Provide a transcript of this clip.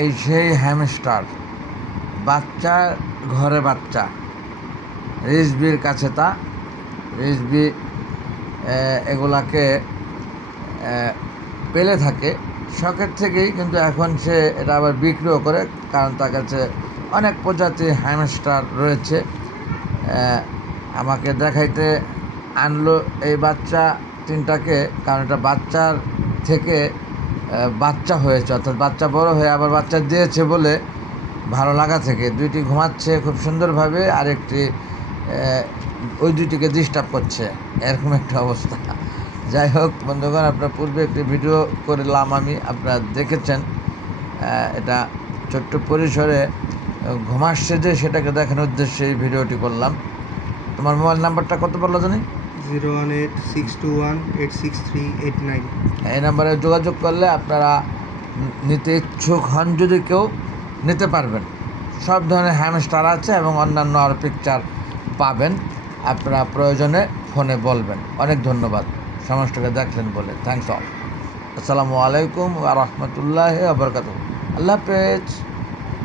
এই সেই হ্যামস্টার, বাচ্চা ঘরে বাচ্চা। রিজবির কাছে তা রিজবি এগুলাকে পেলে থাকে শখের থেকেই, কিন্তু এখন সে এটা আবার বিক্রিও করে, কারণ তার কাছে অনেক প্রজাতির হ্যামস্টার রয়েছে। আমাকে দেখাইতে আনলো এই বাচ্চা তিনটাকে, কারণ এটা বাচ্চার থেকে বাচ্চা হয়েছে, অর্থাৎ বাচ্চা বড় হয়ে আবার বাচ্চা দিয়েছে বলে ভালো লাগা থেকে। দুইটি ঘুমাচ্ছে খুব সুন্দরভাবে, আরেকটি ওই দুইটিকে ডিস্টার্ব করছে, এরকম একটা অবস্থা। যাই হোক বন্ধুগণ, আপনার পূর্বে একটি ভিডিও করলাম আমি, আপনারা দেখেছেন। এটা ছোট্ট পরিসরে ঘুমাচ্ছে যে, সেটাকে দেখানোর উদ্দেশ্যে এই ভিডিওটি করলাম। তোমার মোবাইল নাম্বারটা কত বললো জানি? 01862186389। এই নাম্বারে যোগাযোগ করলে আপনারা নিতে ইচ্ছুক হন, যদি কেউ নিতে পারবেন। সব ধরনের হ্যামস্টার আছে এবং অন্যান্য আরও পিকচার পাবেন। আপনারা প্রয়োজনে ফোনে বলবেন। অনেক ধন্যবাদ সমস্তকে দেখলেন বলে। Thanks all. আসসালামু আলাইকুম ওয়া রাহমাতুল্লাহি ওয়া বারাকাতুহু। আল্লাহ হাফেজ।